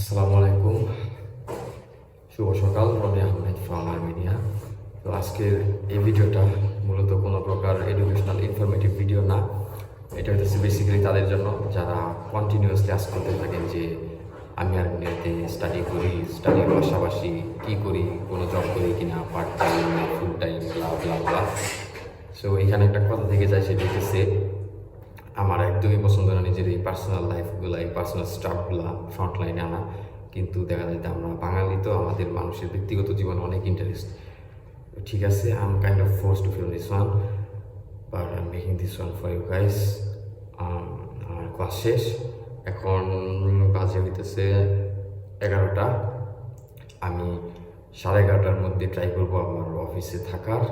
আসসালামু আলাইকুম শুভ সকাল, রবি আহমেদ ফ্রম আর্মেনিয়া তো আজকের এই ভিডিওটা মূলত কোনো প্রকার এডুকেশনাল ইনফরমেটিভ ভিডিও না। এটা হচ্ছে বেসিক্যালি তাদের জন্য যারা কন্টিনিউয়াসলি আস করতে থাকেন যে আমি আর্মেনিয়াতে স্টাডি করি স্টাডির পাশাপাশি কী করি, কোনো জব করি কিনা পার্ট টাইম না full time blah blah so এখানে একটা কথা থেকে যায়, সেটা হচ্ছে আমার একদমই পছন্দ না নিজের এই পার্সোনাল লাইফগুলো এই পার্সোনাল স্টাফগুলো ফ্রন্ট লাইনে আনা। কিন্তু দেখা যায় আমরা বাঙালি তো, আমাদের মানুষের ব্যক্তিগত জীবনে অনেক ইন্টারেস্ট ঠিক আছে I'm kind of force to feel this one but I'm making this one for you guys আমার ক্লাস শেষ। এখন বাজে হইতেছে এগারোটা। আমি সাড়ে এগারোটার মধ্যে ট্রাই করব আমার অফিসে থাকার,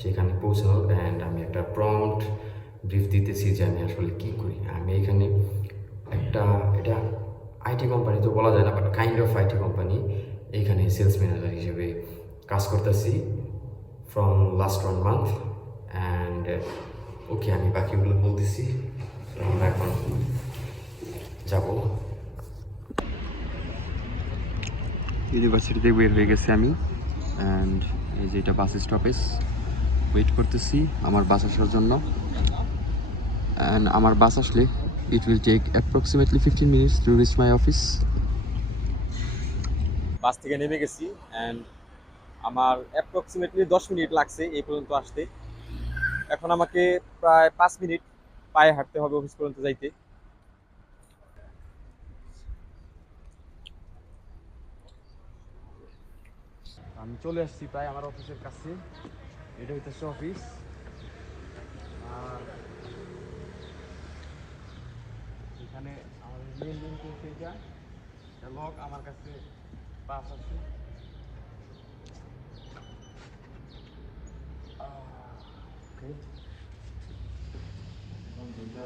সেখানে পৌঁছানোর অ্যান্ড আমি একটা প্রম্পট ব্রিফ দিতেছি যে আমি আসলে কী করি। আমি এখানে একটা, এটা আইটি কোম্পানি তো বলা যায় না but kind of IT company এইখানে সেলস ম্যানেজার হিসেবে কাজ করতেছি from last one month and okay আমি বাকিগুলো বলতেছি। আমরা এখন যাব। ইউনিভার্সিটিতে বের হয়ে গেছি আমি অ্যান্ড এই যে এটা বাস স্টপেজ ওয়েট করতেছি আমার বাস আসার জন্য। অ্যান্ড আমার বাস আসলে it will take approximately fifteen minutes to reach my office bus থেকে নেমে গেছি অ্যান্ড আমার অ্যাপ্রক্সিমেটলি দশ মিনিট লাগছে এই পর্যন্ত আসতে। এখন আমাকে প্রায় পাঁচ মিনিট পায়ে হাঁটতে হবে অফিস পর্যন্ত যাইতে। আমি চলে আসছি প্রায় আমার অফিসের কাছে। এটা হইতেছে অফিস আর এখানে আমাদের মেন হচ্ছে এটা লক আমার কাছে পাস আছে। ওকে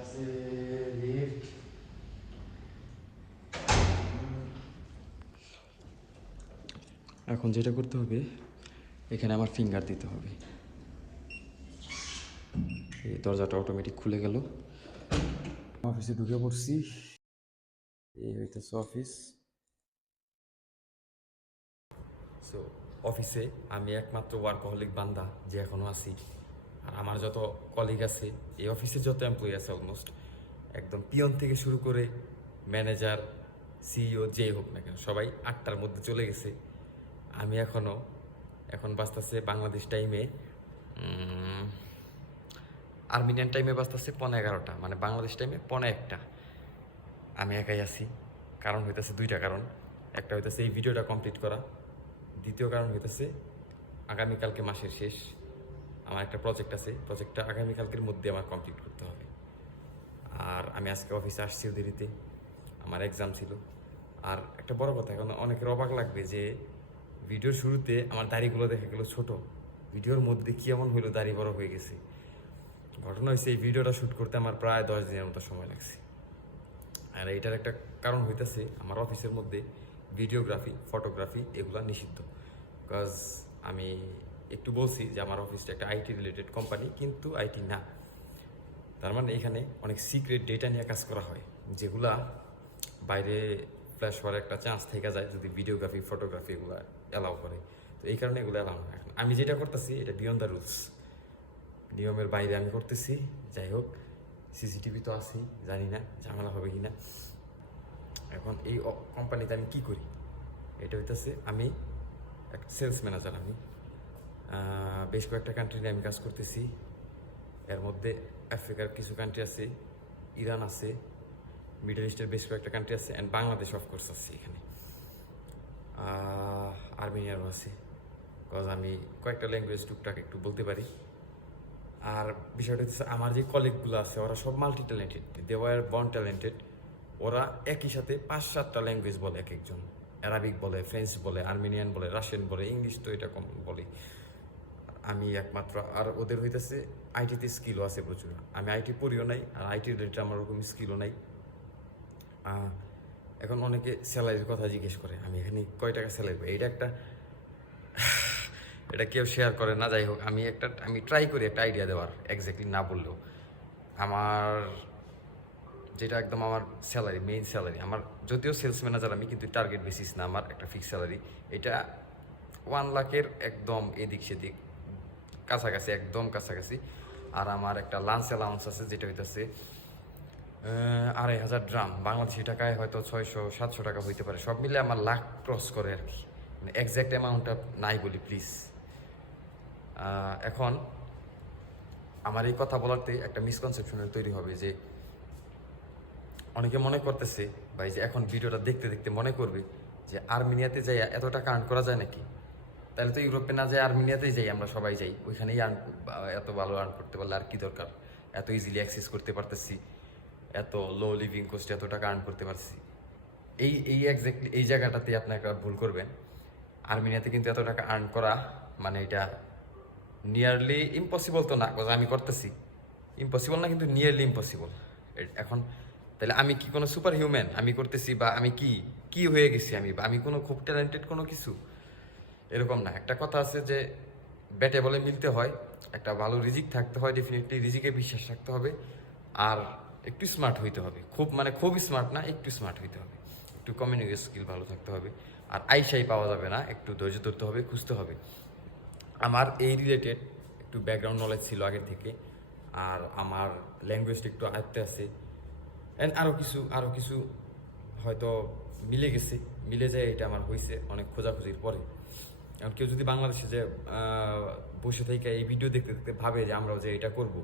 আছে লিফট এখন যেটা করতে হবে এখানে আমার ফিঙ্গার দিতে হবে। এই দরজাটা অটোমেটিক খুলে গেল। অফিসে ঢুকে পড়ছি এই হইতেছে অফিস সো অফিসে আমি একমাত্র ওয়ার্কহলিক বান্দা, যে এখনও আছি। আর আমার যত কলিগ আছে, এই অফিসে যত এমপ্লয়ি আছে অলমোস্ট একদম পিয়ন থেকে শুরু করে ম্যানেজার সিইও যেই হোক না কেন, সবাই আটটার মধ্যে চলে গেছে। আমি এখনও, এখন বাঁচতেছে বাংলাদেশ টাইমে আর্মিনিয়ান টাইমে বাঁচতেছে পনে এগারোটা মানে বাংলাদেশ টাইমে পনে একটা। আমি একাই আছি, কারণ হইতেছে দুইটা কারণ। একটা হইতেছে এই ভিডিওটা কমপ্লিট করা, দ্বিতীয় কারণ হইতেছে আগামীকালকে মাসের শেষ। আমার একটা প্রজেক্ট আছে প্রজেক্টটা আগামীকালকের মধ্যে আমার কমপ্লিট করতে হবে। আর আমি আজকে অফিসে আসছি দেরিতে, আমার এক্সাম ছিল। আর একটা বড় কথা, এখন অনেকের অবাক লাগবে যে ভিডিওর শুরুতে আমার দাড়িগুলো দেখা গেলো ছোট। ভিডিওর মধ্যে কি এমন হইল দাড়ি বড় হয়ে গেছে? ঘটনা হয়েছে এই ভিডিওটা শ্যুট করতে আমার প্রায় দশ দিনের মতো সময় লাগছে। আর এইটার একটা কারণ হইতেছে, আমার অফিসের মধ্যে ভিডিওগ্রাফি, ফটোগ্রাফি এগুলা নিষিদ্ধ। বিকজ আমি একটু বলছি যে আমার অফিসটা একটা আইটি রিলেটেড কোম্পানি কিন্তু আইটি না। তার মানে এখানে অনেক সিক্রেট ডেটা নিয়ে কাজ করা হয়, যেগুলা বাইরে ফ্ল্যাশ হওয়ার একটা চান্স থেকে যায় যদি ভিডিওগ্রাফি ফটোগ্রাফি এগুলো অ্যালাউ করে। তো এই কারণে এগুলো অ্যালাউ এখন আমি যেটা করতেছি, এটা বিয়ন্ড দ্য রুলস নিয়মের বাইরে আমি করতেছি, যাই হোক, সিসিটিভি তো আছেই, জানি না ঝামেলা হবে কি না এখন এই কোম্পানিতে আমি কি করি? এটা হইতেছে আমি এক সেলস ম্যানেজার আমি। বেশ কয়েকটা কান্ট্রি আমি কাজ করতেছি। এর মধ্যে আফ্রিকার কিছু কান্ট্রি আছে ইরান আছে মিডল ইস্টের বেশ কয়েকটা কান্ট্রি আছে অ্যান্ড বাংলাদেশ অফকোর্স আছে এখানে। আর্মেনিয়ারও আছে। কজ আমি কয়েকটা ল্যাঙ্গুয়েজ টুকটাক একটু বলতে পারি। আর বিষয়টা হচ্ছে আমার যে কলিগগুলো আছে, ওরা সব multi talented they are born talented ওরা একই সাথে পাঁচ সাতটা ল্যাঙ্গুয়েজ বলে এক একজন অ্যারাবিক বলে ফ্রেঞ্চ বলে আর্মেনিয়ান বলে রাশিয়ান বলে ইংলিশ তো এটা কম বলে। আমি একমাত্র, আর ওদের হইতেছে আইটিতে স্কিলও আছে প্রচুর। আমি আইটি পড়িও নাই, আর আইটি রিলেটেড আমার ওরকম স্কিলও নাই। এখন অনেকে স্যালারির কথা জিজ্ঞেস করে, আমি এখানে কয় টাকা স্যালারি পাই এটা একটা এটা কেউ শেয়ার করে না, যাই হোক, আমি একটা, আমি ট্রাই করি একটা আইডিয়া দেওয়ার এক্স্যাক্টলি না বললেও। আমার যেটা একদম আমার স্যালারি মেইন স্যালারি আমার যদিও সেলস ম্যানেজার আমি, কিন্তু টার্গেট বেসিস না, আমার একটা ফিক্স স্যালারি এটা ওয়ান লাখের একদম এদিক সেদিক, কাছাকাছি, একদম কাছাকাছি। আর আমার একটা লাঞ্চ অ্যালাউন্স আছে, যেটা হইতেছে আড়াই হাজার ড্রাম বাংলাদেশি টাকায় হয়তো ছয়শো, সাতশো টাকা হইতে পারে। সব মিলে আমার লাখ ক্রস করে আর কি। মানে এক্স্যাক্ট অ্যামাউন্টটা নাই বলি প্লিজ এখন আমার এই কথা বলাতে একটা মিসকনসেপশন তৈরি হবে যে অনেকে মনে করতেছে, ভাই যে এখন ভিডিওটা দেখতে দেখতে মনে করবে যে আর্মেনিয়াতে যাই এত টাকা আর্ন করা যায় নাকি? তাহলে তো ইউরোপে না যাই আর্মেনিয়াতেই যাই, আমরা সবাই যাই। ওইখানেই আর্ন এত ভালো আর্ন করতে পারলে আর কি দরকার? এত ইজিলি অ্যাক্সেস করতে পারতেছি, এত লো লিভিং কস্টে এত টাকা আর্ন করতে পারছি এই এই এক্স্যাক্টলি এই জায়গাটাতে আপনি একটা ভুল করবেন। আর্মেনিয়াতে কিন্তু এত টাকা আর্ন করা মানে এটা নিয়ারলি ইম্পসিবল তো না আমি করতেছি। ইম্পসিবল না, কিন্তু নিয়ারলি ইম্পসিবল এখন, তাহলে আমি কি কোনো সুপার হিউম্যান আমি করতেছি বা আমি কি? কি হয়ে গেছি আমি? বা আমি কোনো খুব ট্যালেন্টেড কোনো কিছু? এরকম না। একটা কথা আছে যে, ব্যাটে বলে মিলতে হয়, একটা ভালো রিজিক থাকতে হয় ডেফিনেটলি রিজিকে বিশ্বাস রাখতে হবে, আর একটু স্মার্ট হইতে হবে। খুব মানে খুব স্মার্ট না, একটু স্মার্ট হইতে হবে। একটু কমিউনিকেশন স্কিল ভালো থাকতে হবে। আর আইসাই পাওয়া যাবে না, একটু ধৈর্য ধরতে হবে, খুঁজতে হবে। আমার এই রিলেটেড একটু ব্যাকগ্রাউন্ড নলেজ ছিল আগের থেকে, আর আমার ল্যাঙ্গুয়েজটা একটু আয়ত্তে আছে। অ্যান্ড আরও কিছু আরও কিছু হয়তো মিলে গেছে। মিলে যায় এটা আমার হয়েছে অনেক খোঁজাখুঁজির পরে। এখন কেউ যদি বাংলাদেশে যে বসে থেকে এই ভিডিও দেখতে দেখতে ভাবে যে আমরাও যে এটা করব,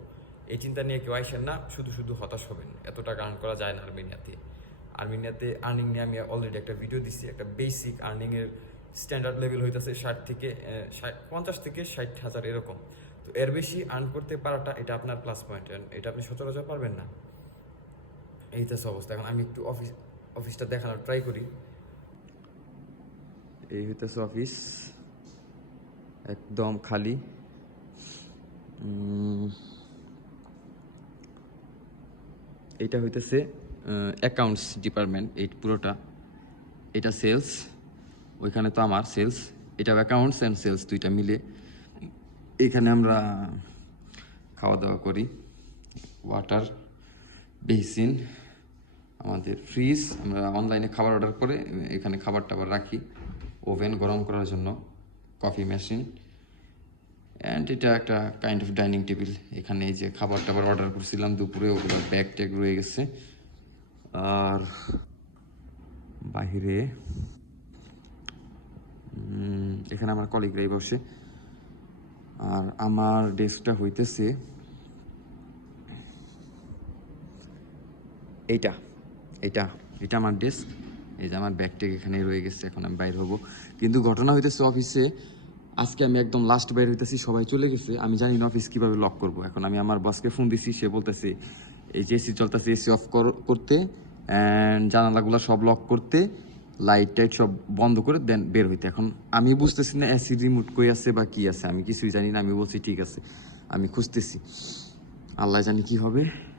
এই চিন্তা নিয়ে কেউ আইসেন না, শুধু শুধু হতাশ হবেন এত টাকা আর্ন করা যায় না আর্মেনিয়াতে। আর্মেনিয়াতে আর্নিং নিয়ে আমি অলরেডি একটা ভিডিও দিচ্ছি একটা বেসিক আর্নিংয়ের স্ট্যান্ডার্ড লেভেল হইতেছে ষাট থেকে ষাট, পঞ্চাশ থেকে ষাট হাজার এরকম। তো এর বেশি আর্ন করতে পারাটা এটা আপনার প্লাস পয়েন্ট এটা আপনি সচরাচর পারবেন না। এই তো অবস্থা। এখন আমি একটু অফিস অফিসটা দেখানোর ট্রাই করি। এই হইতেছে অফিস একদম খালি। এইটা হইতেছে অ্যাকাউন্টস ডিপার্টমেন্ট এই পুরোটা। এটা সেলস ওইখানে তো আমার সেলস এটা অ্যাকাউন্টস অ্যান্ড সেলস দুইটা মিলে। এখানে আমরা খাওয়া দাওয়া করি। ওয়াটার বেসিন আমাদের ফ্রিজ আমরা অনলাইনে খাবার অর্ডার করে এখানে খাবার টাবার রাখি। ওভেন গরম করার জন্য কফি মেশিন অ্যান্ড এটা একটা কাইন্ড অফ ডাইনিং টেবিল এখানে এই যে খাবার টাবার অর্ডার করছিলাম, দুপুরে ওগুলো ব্যাগ ট্যাগ রয়ে গেছে। আর বাহিরে এখানে আমার কলিগরাই বসে আর আমার ডেস্কটা হইতেছে এইটা এইটা এটা আমার ডেস্ক এই যে আমার ব্যাগ ট্যাগ এখানে রয়ে গেছে, এখন আমি বাইর হব। কিন্তু ঘটনা হইতেছে অফিসে আজকে আমি একদম লাস্ট বাইর হইতেছি, সবাই চলে গেছে। আমি জানি না অফিস কীভাবে লক করব। এখন আমি আমার বসকে ফোন দিছি, সে বলতেছে, এই যে এসি চলতেছে, এসি অফ করতে অ্যান্ড জানালাগুলো সব লক করতে লাইট টাইট সব বন্ধ করে দেন, বের হইতে। এখন আমি বুঝতেছি না এসি রিমোট কই আছে বা কি আছে, আমি কিছুই জানি না, আমি বলছি ঠিক আছে, আমি খুঁজতেছি। আল্লাহ জানি কি হবে।